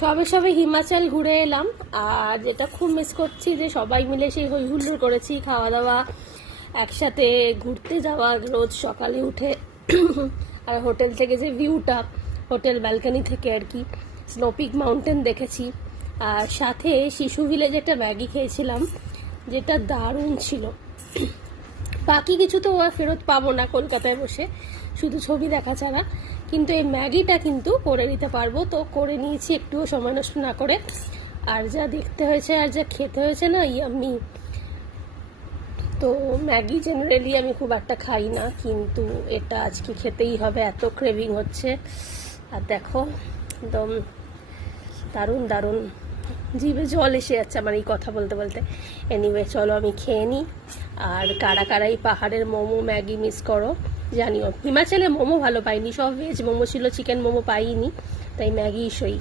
সবে সবে হিমাচল ঘুরে এলাম। আর যেটা খুব মিস করছি যে সবাই মিলে সেই হই হুল্লোড় করেছি, খাওয়া দাওয়া একসাথে, ঘুরতে যাওয়া রোজ সকালে উঠে। আর হোটেল থেকে যে ভিউটা, হোটেল ব্যালকনি থেকে আর কি স্নোপিক মাউন্টেন দেখেছি। আর সাথে শিশু ভিলেজে একটা ম্যাগি খেয়েছিলাম, যেটা দারুণ ছিল। বাকি কিছু তো ফেরত পাবো না কলকাতায় বসে, শুধু ছবি দেখা ছাড়া। কিন্তু এই ম্যাগিটা কিন্তু করে নিতে পারবো, তো করে নিয়েছি একটুও সময় নষ্ট না করে। আর যা দেখতে হয়েছে আর যা খেতে হয়েছে না, ইয়াম্মি। তো ম্যাগি জেনারেলি আমি খুব একটা খাই না, কিন্তু এটা আজকে খেতেই হবে, এত ক্রেভিং হচ্ছে। আর দেখো, একদম দারুণ দারুণ, জিভে জল এসে যাচ্ছে আমার এই কথা বলতে বলতে। এনিওয়ে, চলো আমি খেয়ে নিই। আর কারা কারা এই পাহাড়ের মোমো ম্যাগি মিস করো জানিও। হিমাচলে মোমো ভালো পাইনি, সব ভেজ মোমো ছিল, চিকেন মোমো পাইনি, তাই ম্যাগি সই।